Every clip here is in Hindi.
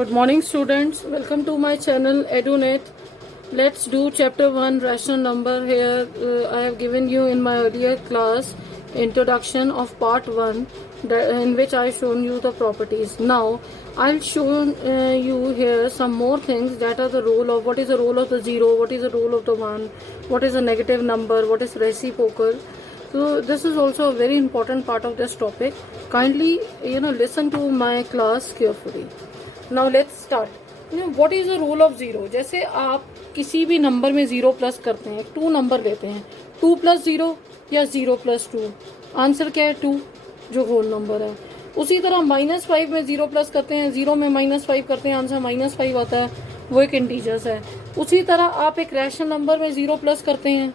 Good morning, students. Welcome to my channel EduNet. Let's do chapter 1 rational number. Here I have given you in my earlier class introduction of part 1 in which I shown you the properties. Now I'll show you here some more things that are the role of what is the role of the 0, what is the role of the 1, what is a negative number, what is reciprocal. So this is also a very important part of this topic. Kindly listen to my class carefully. Now let's start. What is the role of 0? जैसे आप किसी भी नंबर में 0 प्लस करते हैं, 2 नंबर लेते हैं, 2 प्लस 0 या 0 प्लस 2, आंसर क्या है 2 जो होल नंबर है। उसी तरह -5 में 0 प्लस करते हैं, 0 में -5 करते हैं, आंसर -5 आता है, वो एक इंटीजर्स है। उसी तरह आप एक रैशनल नंबर में 0 प्लस करते हैं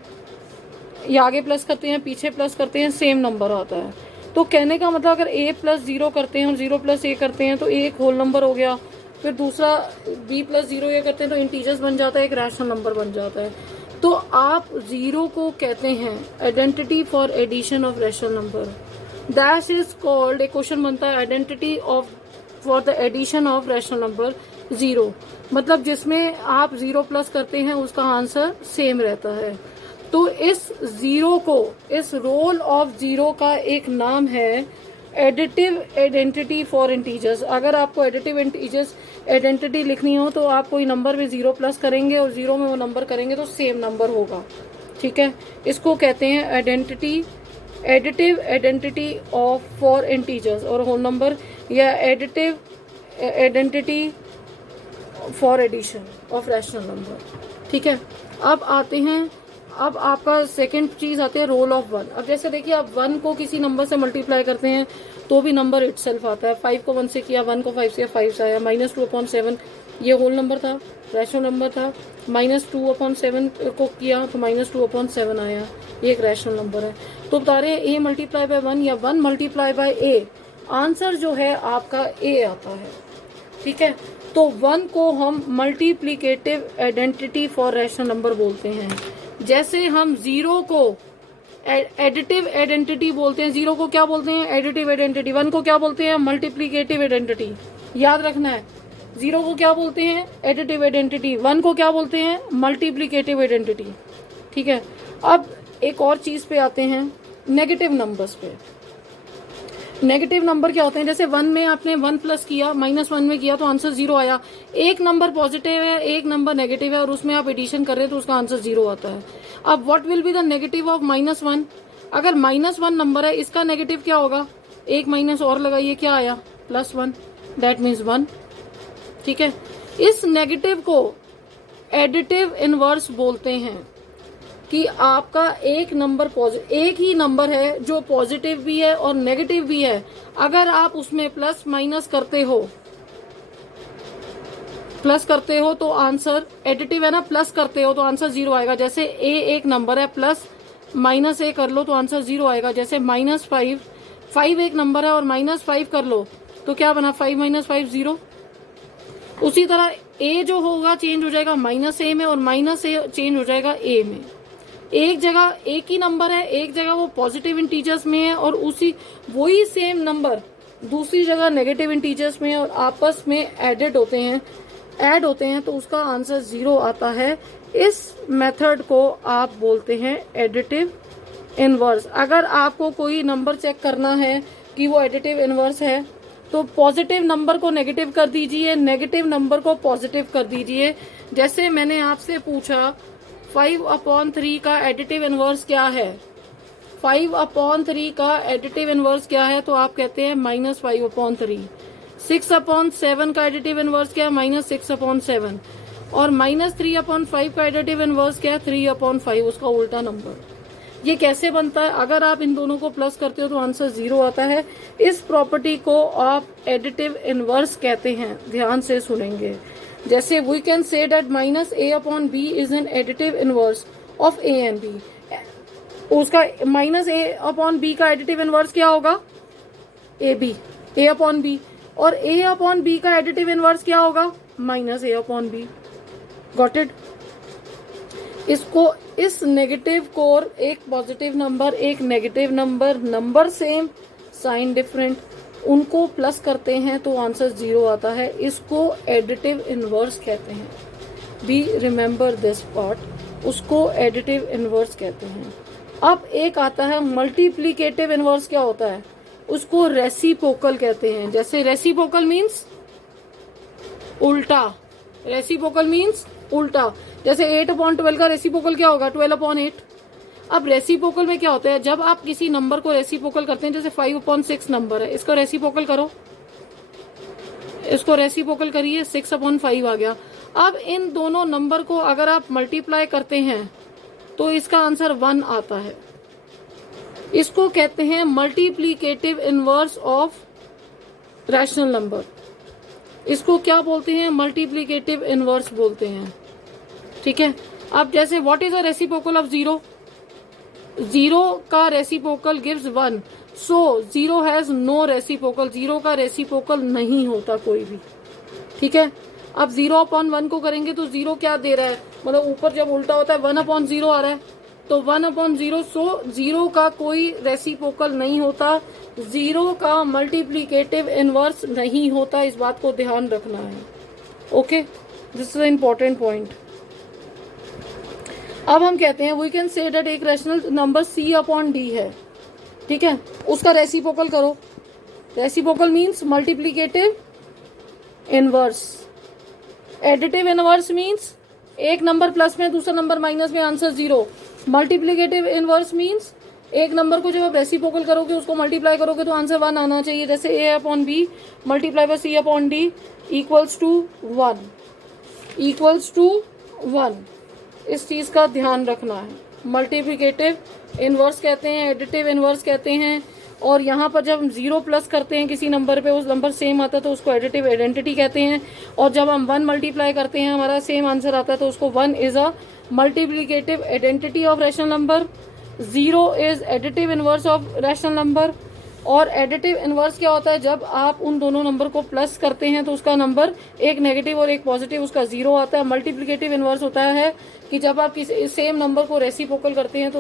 या आगे प्लस करते हैं, पीछे प्लस करते हैं, सेम नंबर आता है। तो कहने का मतलब अगर a प्लस 0 करते हैं और 0 प्लस a करते हैं तो a एक होल नंबर हो गया, फिर दूसरा b प्लस 0 ये करते हैं तो इंटीजर्स बन जाता है, एक रैशनल नंबर बन जाता है। तो आप 0 को कहते हैं identity for addition of rational number. That is called, एक क्वेश्चन बनता है identity of for the addition of rational number 0, मतलब जिसमें आप 0 प्लस करते हैं उसका आंसर सेम रहता है। तो इस 0 को, इस रोल ऑफ 0 का एक नाम है एडिटिव आइडेंटिटी फॉर इंटीजर्स। अगर आपको एडिटिव इंटीजर्स आइडेंटिटी लिखनी हो तो आप कोई नंबर में 0 प्लस करेंगे और 0 में वो नंबर करेंगे तो सेम नंबर होगा, ठीक है। इसको कहते हैं additive identity of for integers और होल नंबर, या additive identity for addition of rational number, ठीक है। अब आते हैं, अब आपका सेकंड चीज आती है रोल ऑफ 1। अब जैसे देखिए आप 1 को किसी नंबर से मल्टीप्लाई करते हैं तो भी नंबर इटसेल्फ आता है। 5 को 1 से किया, 1 को 5 से 5 से आया। -2/7 ये होल नंबर था, रैशनल नंबर था। -2/7 को किया तो -2/7 आया, ये एक रैशनल नंबर है। तो बता रहे हैं a मल्टीप्लाई बाय 1 या 1 मल्टीप्लाई बाय a, आंसर जो है आपका a आता है, ठीक है। तो 1 को हम multiplicative identity for rational number बोलते हैं। जैसे हम 0 को एडिटिव आइडेंटिटी बोलते हैं, 0 को क्या बोलते हैं एडिटिव आइडेंटिटी, 1 को क्या बोलते हैं मल्टीप्लीकेटिव आइडेंटिटी। याद रखना है, 0 को क्या बोलते हैं एडिटिव आइडेंटिटी, 1 को क्या बोलते हैं मल्टीप्लीकेटिव आइडेंटिटी, ठीक है। अब एक और चीज पे आते हैं, नेगेटिव नंबर्स पे। नेगेटिव नंबर क्या होते हैं, जैसे 1 में आपने 1 प्लस किया, -1 में किया तो आंसर 0 आया। एक नंबर पॉजिटिव है, एक नंबर नेगेटिव है और उसमें आप एडिशन कर रहे हैं तो उसका आंसर 0 आता है। अब what will be the negative of -1? अगर -1 नंबर है, इसका नेगेटिव क्या होगा, एक माइनस और लगाइए, क्या आया +1, दैट मीन्स 1, ठीक है। इस नेगेटिव को एडिटिव इनवर्स बोलते हैं कि आपका एक नंबर एक ही नंबर है जो पॉजिटिव भी है और नेगेटिव भी है। अगर आप उसमें प्लस माइनस करते हो तो आंसर एडिटिव है ना, प्लस करते हो तो आंसर 0 आएगा। जैसे a एक नंबर है, प्लस -a कर लो तो आंसर 0 आएगा। जैसे -5 एक नंबर है और -5 कर लो तो क्या बना, 5 - 5 0। उसी तरह a जो होगा चेंज हो जाएगा -a में और -a चेंज हो जाएगा a में। एक जगह एक ही नंबर है, एक जगह वो पॉजिटिव इंटीजर्स में है और वही सेम नंबर दूसरी जगह नेगेटिव इंटीजर्स में है और आपस में ऐड होते हैं तो उसका आंसर 0 आता है। इस मेथड को आप बोलते हैं एडिटिव इनवर्स। अगर आपको कोई नंबर चेक करना है कि वो एडिटिव इनवर्स है तो पॉजिटिव नंबर को नेगेटिव कर दीजिए, नेगेटिव नंबर को पॉजिटिव कर दीजिए। जैसे मैंने आपसे पूछा 5/3 का एडिटिव इनवर्स क्या है, 5/3 का एडिटिव इनवर्स क्या है, तो आप कहते हैं -5/3। 6/7 का एडिटिव इनवर्स क्या है, -6/7। और -3/5 का एडिटिव इनवर्स क्या है, 3/5, उसका उल्टा नंबर। ये कैसे बनता है, अगर आप इन दोनों को प्लस करते हो तो आंसर 0 आता है। इस प्रॉपर्टी को आप एडिटिव इनवर्स कहते हैं, ध्यान से सुनेंगे। जैसे we can say that -a/b is an additive inverse of a and b। उसका -a/b का एडिटिव इनवर्स क्या होगा, a/b, और a/b का एडिटिव इनवर्स क्या होगा, -a/b। Got it. इसको, इस नेगेटिव को, एक पॉजिटिव नंबर एक negative number, number same sign different, उनको प्लस करते हैं तो आंसर 0 आता है। इसको एडिटिव इनवर्स कहते हैं। बी रिमेंबर दिस पार्ट, उसको एडिटिव इनवर्स कहते हैं। अब एक आता है मल्टीप्लिकेटिव इनवर्स। क्या होता है? उसको रेसिप्रोकल कहते हैं। जैसे रेसिप्रोकल मीन्स उल्टा, रेसिप्रोकल मीन्स उल्टा। जैसे 8/12 का रेसिप्रोकल क्या होगा? 12/8। अब रेसिप्रोकल में क्या होता है? जब आप किसी नंबर को रेसिप्रोकल करते हैं, जैसे 5/6 नंबर है, इसको रेसिप्रोकल करो, इसको रेसिप्रोकल करिए, 6/5 आ गया। अब इन दोनों नंबर को अगर आप मल्टीप्लाई करते हैं तो इसका आंसर 1 आता है। इसको कहते हैं multiplicative inverse of rational number. इसको क्या बोलते हैं? मल्टीप्लिकेटिव इनवर्स बोलते हैं। ठीक है। अब जैसे what is a reciprocal of 0? 0 का reciprocal gives 1, so 0 has no reciprocal. 0 का रेसिप्रोकल नहीं होता कोई भी। ठीक है। अब 0/1 को करेंगे तो 0 क्या दे रहा है? मतलब ऊपर जब उल्टा होता है 1/0 आ रहा है, तो 1/0, सो 0 का कोई रेसिप्रोकल नहीं होता। 0 का मल्टीप्लिकेटिव इनवर्स नहीं होता। इस बात को ध्यान रखना है। Okay, this is a important point. अब हम कहते हैं वी कैन से दैट एक रैशनल नंबर C/D है। ठीक है। उसका रेसिप्रोकल करो। Reciprocal means multiplicative inverse. Additive inverse means एक नंबर प्लस में दूसरा नंबर माइनस में, आंसर 0। मल्टीप्लिकेटिव इनवर्स मीन्स एक नंबर को जब आप रेसिप्रोकल करोगे, उसको मल्टीप्लाई करोगे तो आंसर 1 आना चाहिए। जैसे A/B multiply by C/D equals to 1, equals to 1। इस चीज का ध्यान रखना है। मल्टीप्लिकेटिव इनवर्स कहते हैं, एडिटिव इनवर्स कहते हैं। और यहाँ पर जब हम 0 प्लस करते हैं किसी नंबर पे, उस नंबर सेम आता है तो उसको एडिटिव आइडेंटिटी कहते हैं। और जब हम 1 मल्टीप्लाई करते हैं, हमारा सेम आंसर आता है तो उसको 1 is a multiplicative identity of rational number. 0 is additive inverse of rational number. और एडिटिव इनवर्स क्या होता है? जब आप उन दोनों नंबर को प्लस करते हैं तो उसका नंबर एक नेगेटिव और एक पॉजिटिव, उसका 0 आता है। मल्टीप्लिकेटिव इनवर्स होता है कि जब आप किसी सेम नंबर को रेसिप्रोकल करते हैं तो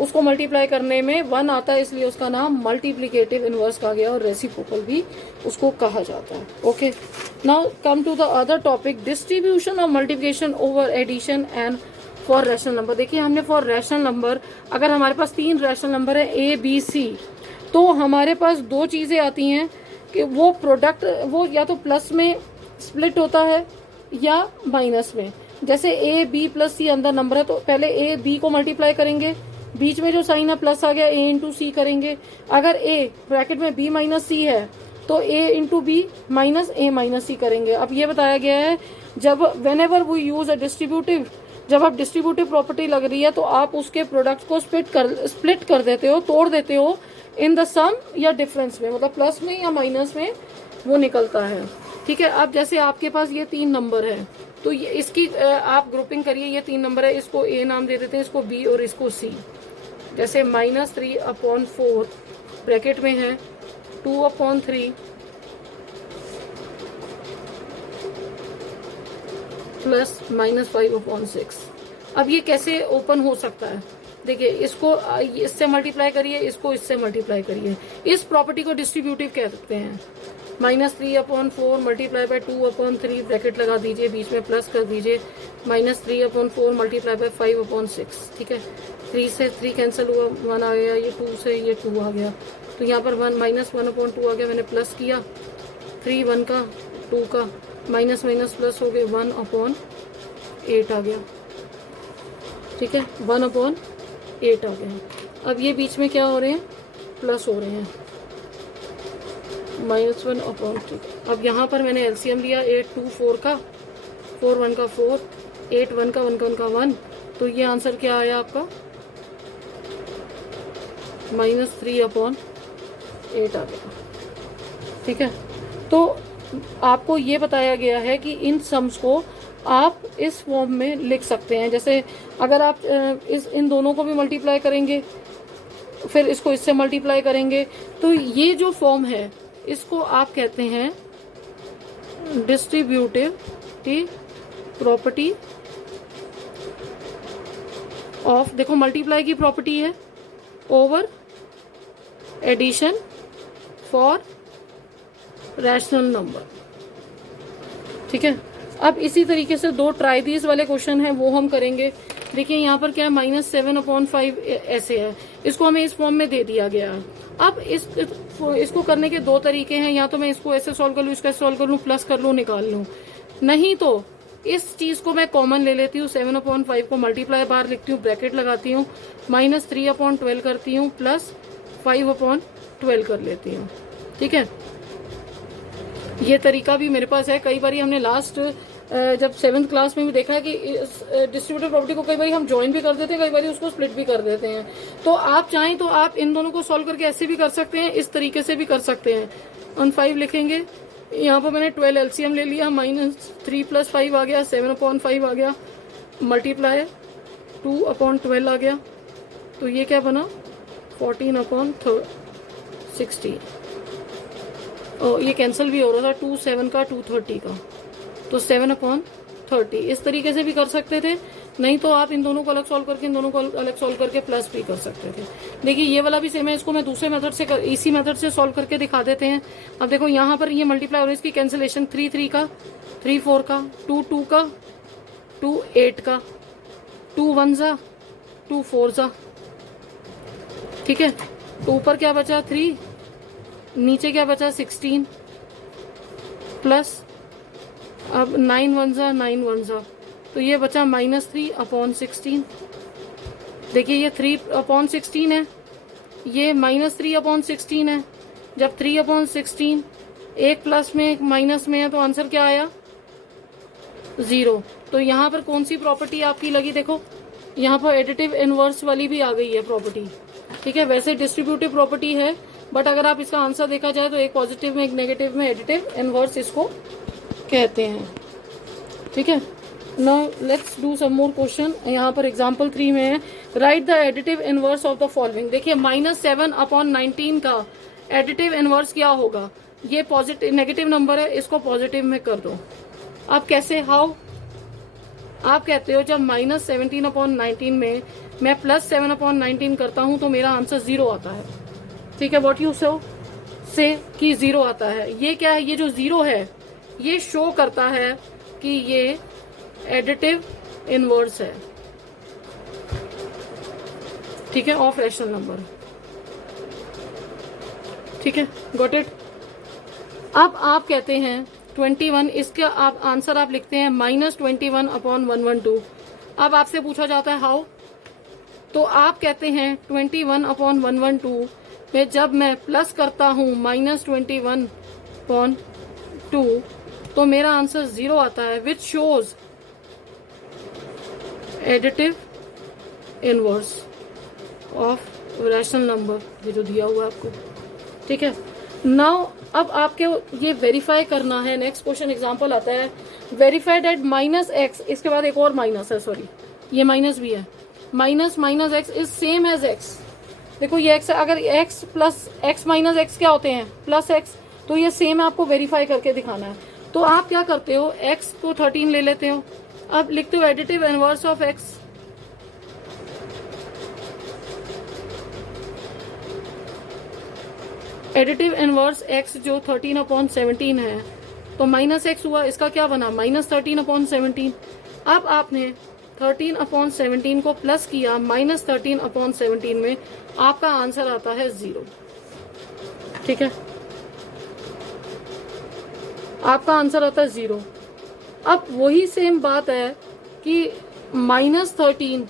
उसको मल्टीप्लाई करने में 1 आता है, इसलिए उसका नाम मल्टीप्लिकेटिव इनवर्स कहा गया और रेसिप्रोकल भी उसको कहा जाता है। Okay, now come to the other topic, distribution of multiplication over addition and for rational number. देखिए, हमने फॉर रैशनल नंबर, अगर हमारे पास 3 रैशनल नंबर है A, B, C, तो हमारे पास 2 चीज़ें आती हैं कि वो प्रोडक्ट वो या तो प्लस में स्प्लिट होता है या माइनस में। जैसे A, B + C अंदर नंबर है तो पहले A, B को मल्टीप्लाई करेंगे, बीच में जो साइन है प्लस आ गया, A × C करेंगे। अगर A ब्रैकेट में B - C है तो A × B - A - C करेंगे। अब ये बताया गया है जब whenever we use a distributive, जब आप डिस्ट्रीब्यूटिव प्रॉपर्टी लग रही है तो आप उसके प्रोडक्ट को स्प्लिट कर देते हो, तोड़ देते हो इन द सम या डिफरेंस में, मतलब प्लस में या माइनस में वो निकलता है। ठीक है। अब जैसे आपके पास ये 3 नंबर है तो ये इसकी आप ग्रुपिंग करिए। ये 3 नंबर है, इसको A नाम दे देते हैं, इसको B और इसको C। जैसे -3/4 ब्रैकेट में है 2/3 प्लस -5/6। अब ये कैसे ओपन हो सकता है? देखिए, इसको इससे मल्टीप्लाई करिए, इसको इससे मल्टीप्लाई करिए। इस प्रॉपर्टी को डिस्ट्रीब्यूटिव कह सकते हैं। -3/4 मल्टीप्लाई बाय 2/3 ब्रैकेट लगा दीजिए, बीच में प्लस कर दीजिए, -3/4 मल्टीप्लाई बाय 5/6। ठीक है। 3 से 3 कैंसिल हुआ, 1 आ गया, ये 2 से ये 2 आ गया, तो यहाँ पर -1/2 आ गया। मैंने प्लस किया, 3 1 का 2 का माइनस माइनस प्लस हो गए, 1/8 आ गया। ठीक है, 1/8 आ गया। अब ये बीच में क्या हो रहे हैं? प्लस हो रहे हैं, -1/3। अब यहाँ पर मैंने एलसीएम लिया, 8 2 4 का, 4 1 का 4, 8 1 का 1 का 1, तो ये आंसर क्या आया आपका? -3/8 आ गया। ठीक है। तो आपको ये बताया गया है कि इन सम्स को आप इस फॉर्म में लिख सकते हैं। जैसे अगर आप इन दोनों को भी मल्टीप्लाई करेंगे, फिर इसको इससे मल्टीप्लाई करेंगे, तो ये जो फॉर्म है इसको आप कहते हैं डिस्ट्रीब्यूटिव प्रॉपर्टी ऑफ, देखो मल्टीप्लाई की प्रॉपर्टी है, over addition for rational number. ठीक है, अब इसी तरीके से दो ट्राई दीज वाले क्वेश्चन हैं वो हम करेंगे। देखिए यहाँ पर क्या है, -7/5 ऐसे है, इसको हमें इस फॉर्म में दे दिया गया है। अब इसको करने के दो तरीके हैं, या तो मैं इसको ऐसे सॉल्व कर लूँ, इसको ऐसे सॉल्व कर लूँ, प्लस कर लूँ, निकाल लूँ, नहीं तो इस चीज को मैं कॉमन ले लेती हूँ, 7/5 को मल्टीप्लाई बाहर लिखती हूँ, ब्रैकेट लगाती हूँ, -3/12 करती हूँ, प्लस 5/12 कर लेती हूँ। ठीक है, ये तरीका भी मेरे पास है। कई बार हमने लास्ट जब 7th क्लास में भी देखा है कि डिस्ट्रीब्यूटिव प्रॉपर्टी को कई बार हम ज्वाइन भी कर देते हैं, कई बार उसको स्प्लिट भी कर देते हैं। तो आप चाहें तो आप इन दोनों को सॉल्व करके ऐसे भी कर सकते हैं, इस तरीके से भी कर सकते हैं। ऑन 5 लिखेंगे, यहाँ पर मैंने 12 एलसीएम ले लिया, -3 + 5 आ गया, 7/5 आ गया, मल्टीप्लाई 2/12 आ गया, तो ये क्या बना 14/60। और ये कैंसिल भी हो रहा था, 2 7 का 230 का, तो 7/30। इस तरीके से भी कर सकते थे, नहीं तो आप इन दोनों को अलग सॉल्व करके, इन दोनों को अलग सॉल्व करके प्लस भी कर सकते थे। देखिए ये वाला भी सेम है, इसको मैं दूसरे मेथड से इसी मेथड से सॉल्व करके दिखा देते हैं। अब देखो यहाँ पर ये मल्टीप्लाई और इसकी कैंसिलेशन, 3 3 का, 3 4 का, 2 2 का, 2 8 का, 2 1 जा, 2 4 जा। ठीक है, तो ऊपर क्या बचा 3, नीचे क्या बचा 16, प्लस अब 9 1 जा, 9 1 जा, तो ये बचा -3/16। देखिए ये 3/16 है, ये -3/16 है। जब 3/16 एक प्लस में एक माइनस में है तो आंसर क्या आया 0। तो यहाँ पर कौन सी प्रॉपर्टी आपकी लगी, देखो यहाँ पर एडिटिव इनवर्स वाली भी आ गई है प्रॉपर्टी। ठीक है, वैसे डिस्ट्रीब्यूटिव प्रॉपर्टी है, बट अगर आप इसका आंसर देखा जाए तो एक पॉजिटिव में एक नेगेटिव में एडिटिव इनवर्स इसको कहते हैं। ठीक है, now let's do some more question. यहाँ पर एग्जांपल 3 में है, write the additive inverse of the following. देखिए -7/19 का एडिटिव इनवर्स क्या होगा, ये पॉजिटिव नेगेटिव नंबर है, इसको पॉजिटिव में कर दो। अब कैसे, हाउ, आप कहते हो जब -17/19 में मैं +7/19 करता हूं तो मेरा आंसर 0 आता है। ठीक है, व्हाट यू से कि 0 आता है। ये क्या है, ये जो 0 है ये शो करता है कि ये एडिटिव इनवर्स है। ठीक है, ऑफ रैशनल नंबर। ठीक है, गॉट इट। अब आप कहते हैं 21, इसका आप आंसर आप लिखते हैं -21/112। अब आपसे पूछा जाता है हाउ, तो आप कहते हैं 21/112 में जब मैं प्लस करता हूं -21/2 तो मेरा आंसर 0 आता है, which shows additive inverse of rational number, ये जो दिया हुआ है आपको। ठीक है, नाउ अब आपके ये वेरीफाई करना है। नेक्स्ट क्वेश्चन एग्जांपल आता है, वेरीफाई दैट -x, इसके बाद एक और माइनस है, सॉरी ये माइनस भी है, -x is same as x। देखो ये x है, अगर x plus x minus x क्या होते हैं +x, तो ये सेम है, आपको वेरीफाई करके दिखाना है। तो आप क्या करते हो, x को 13 ले लेते हो, अब लिखते हो additive inverse of x। Additive inverse x जो 13/17 है, तो -x हुआ, इसका क्या बना -13/17। अब आपने 13/17 को प्लस किया -13/17 में, आपका आंसर आता है 0। ठीक है, आपका आंसर आता है 0। अब वही सेम बात है कि -13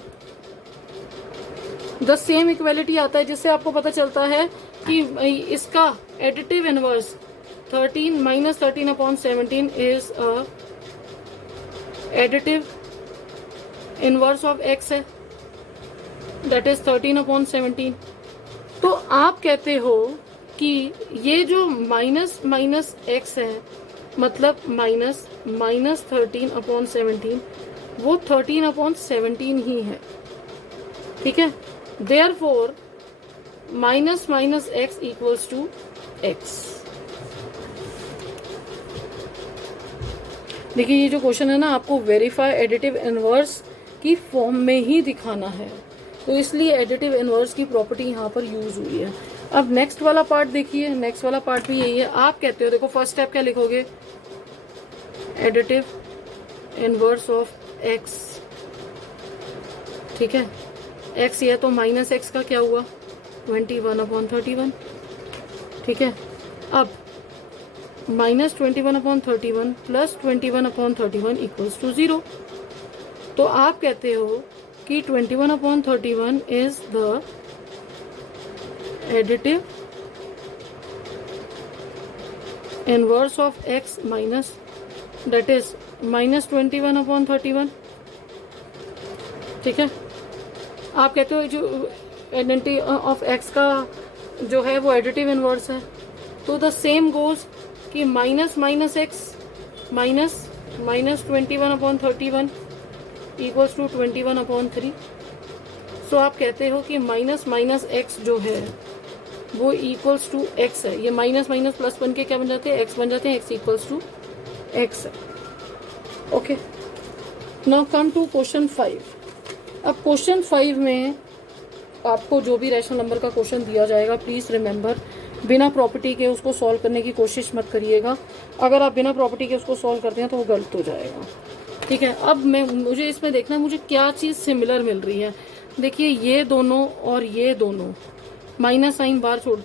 द सेम इक्वेलिटी आता है, जिससे आपको पता चलता है कि इसका additive inverse 13 -13/17 is a additive inverse of x है, दैट इज 13/17। तो आप कहते हो कि ये जो -x है, मतलब -13/17 वो 13/17 ही है। ठीक है, therefore -x equals to x। देखिए ये जो क्वेश्चन है ना, आपको वेरीफाई एडिटिव इनवर्स की फॉर्म में ही दिखाना है, तो इसलिए एडिटिव इनवर्स की प्रॉपर्टी यहाँ पर यूज हुई है। अब नेक्स्ट वाला पार्ट देखिए, नेक्स्ट वाला पार्ट भी यही है। आप कहते हो, देखो फर्स्ट स्टेप क्या लिखोगे, एडिटिव इनवर्स ऑफ एक्स, ठीक है। एक्स ये तो माइनस एक्स का क्या हुआ 21/31, ठीक है। अब माइनस 21/31 प्लस 21/31 इक्वल्स टू 0। तो आप कहते हो कि 21/31 is the additive inverse of x minus, that is minus 21/31, ठीक है। आप कहते हो जो आइडेंटिटी ऑफ एक्स का जो है वो एडिटिव इनवर्स है, तो द सेम गोज कि minus minus x minus minus 21/31 equals to 21/3। So आप कहते हो कि माइनस माइनस एक्स जो है वो इक्वल्स टू एक्स है। ये माइनस माइनस प्लस बन के क्या बन जाते हैं, एक्स बन जाते हैं, एक्स इक्वल्स टू एक्स है। Okay, now come to question 5। अब क्वेश्चन 5 में आपको जो भी रैशनल नंबर का क्वेश्चन दिया जाएगा, प्लीज़ रिमेंबर बिना प्रॉपर्टी के उसको सॉल्व करने की कोशिश मत करिएगा। अगर आप बिना प्रॉपर्टी के उसको सॉल्व करते हैं तो वो गलत हो जाएगा, ठीक है। अब मुझे इसमें देखना है मुझे क्या चीज़ सिमिलर मिल रही है। देखिए ये दोनों और ये दोनों, माइनस साइन बार छोड़,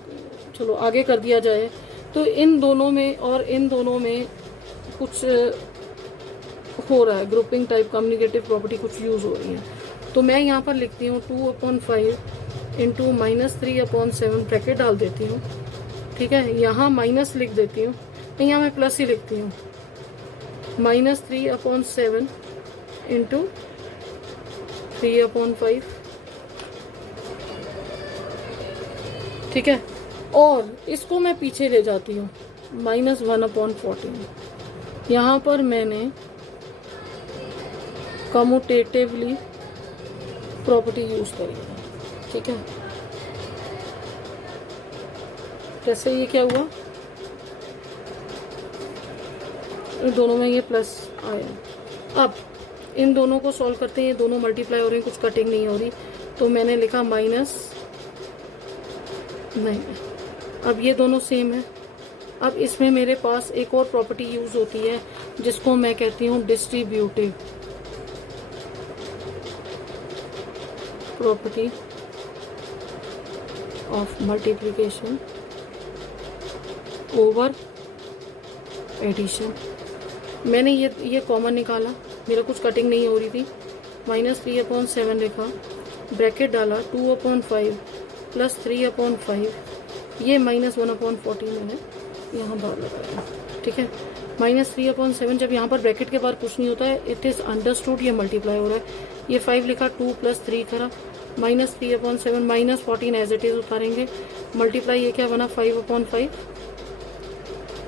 चलो आगे कर दिया जाए, तो इन दोनों में और इन दोनों में कुछ हो रहा है, ग्रुपिंग टाइप कम्युनिकेटिव प्रॉपर्टी कुछ यूज़ हो रही है। तो मैं यहाँ पर लिखती हूँ 2/5 इंटू -3/7 ब्रैकेट डाल देती हूँ, ठीक है। यहाँ माइनस लिख देती हूँ, यहाँ मैं प्लस ही लिखती हूँ, -3/7 इंटू 3/5, ठीक है। और इसको मैं पीछे ले जाती हूँ -1/14। यहाँ पर मैंने कम्यूटेटिवली प्रॉपर्टी यूज करी है, ठीक है। कैसे, ये क्या हुआ, इन दोनों में ये प्लस आया। अब इन दोनों को सॉल्व करते हैं, ये दोनों मल्टीप्लाई हो रही हैं, कुछ कटिंग नहीं हो रही, तो मैंने लिखा माइनस नहीं। अब ये दोनों सेम है। अब इसमें मेरे पास एक और प्रॉपर्टी यूज होती है जिसको मैं कहती हूँ distributive property of multiplication over addition. मैंने ये कॉमन निकाला, मेरा कुछ कटिंग नहीं हो रही थी, -3/7 लिखा, ब्रैकेट डाला, 2/5 प्लस 3/5, ये -1/14 मैंने यहाँ बाहर लगाया, ठीक है। -3/7 जब यहाँ पर ब्रैकेट के बाहर कुछ नहीं होता है, इट इज़ अंडरस्टूड ये मल्टीप्लाई हो रहा है। ये 5 लिखा, 2 + 3 करा, -3/7 -14 एज इट इज़ उतारेंगे, मल्टीप्लाई ये क्या बना 5/5,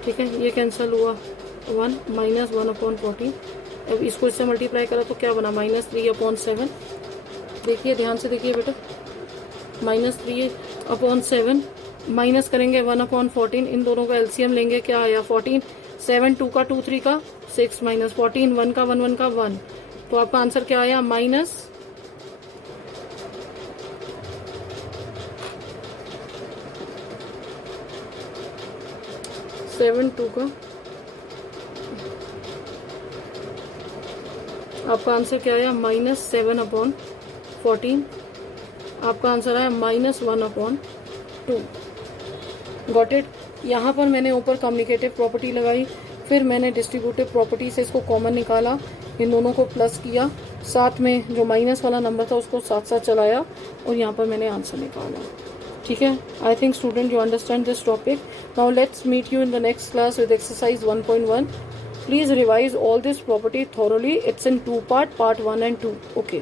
ठीक है। ये कैंसिल हुआ 1 -1/14। अब इसको इससे मल्टीप्लाई करा तो क्या बना -3/7। देखिए ध्यान से देखिए बेटा, -3/7 माइनस करेंगे 1/14, इन दोनों का एलसीएम लेंगे, क्या आया 14, 7 2 का 2 3 का 6 -14, 1 का 1 1 का 1, तो आपका आंसर क्या आया -7 2 का, आपका आंसर क्या आया -7/14, आपका आंसर आया -1/2। Got it. यहाँ पर मैंने ऊपर कम्युनिकेटिव प्रॉपर्टी लगाई, फिर मैंने डिस्ट्रीब्यूटिव प्रॉपर्टी से इसको कॉमन निकाला, इन दोनों को प्लस किया, साथ में जो माइनस वाला नंबर था उसको साथ साथ चलाया, और यहाँ पर मैंने आंसर निकाला, ठीक है। I think student you understand this topic. Now let's meet you in the next class with exercise 1.1. Please revise all this property thoroughly. It's in 2 parts, part 1 and 2. Okay.